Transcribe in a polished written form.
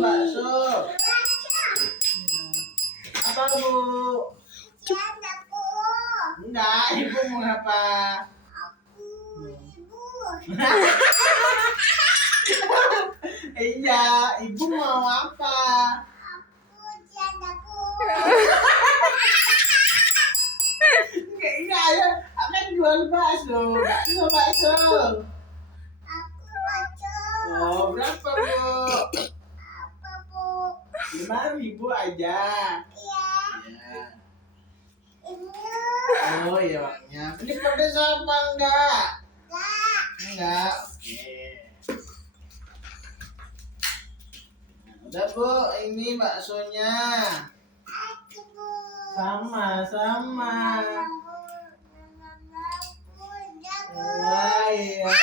bakso. Apa Bu? Aku. Enggak, Ibu mau apa? Aku ibu. Iya, Ibu mau apa? Aku tiadaku. Enggak, ya. Akan jual bakso. Bakso. Aku baca. Oh, berapa Bu? Apa bu? 5.000 aja. Iya. Ya. Ini. Oh iya uangnya. Ini pedes apa enggak? Enggak. Enggak. Oke. Nah, udah Bu, ini baksonya. Aku bu. Sama-sama. Aku jago. Wah iya.